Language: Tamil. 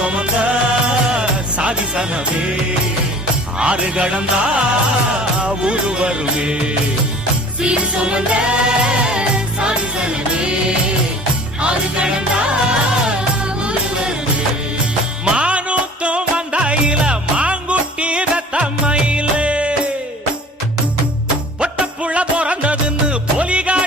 சுமந்த சாதிசனமே ஆறு கடந்தா ஊரு வருமே சீர் சுமந்த சாதிசனமே ஆறு கடந்தா ஊரு வருமே மானூத்தும் வந்தாயில மாங்குட்டி ரத்தம்மையிலே பொட்டப்புள்ள பிறந்ததுன்னு பொலிகா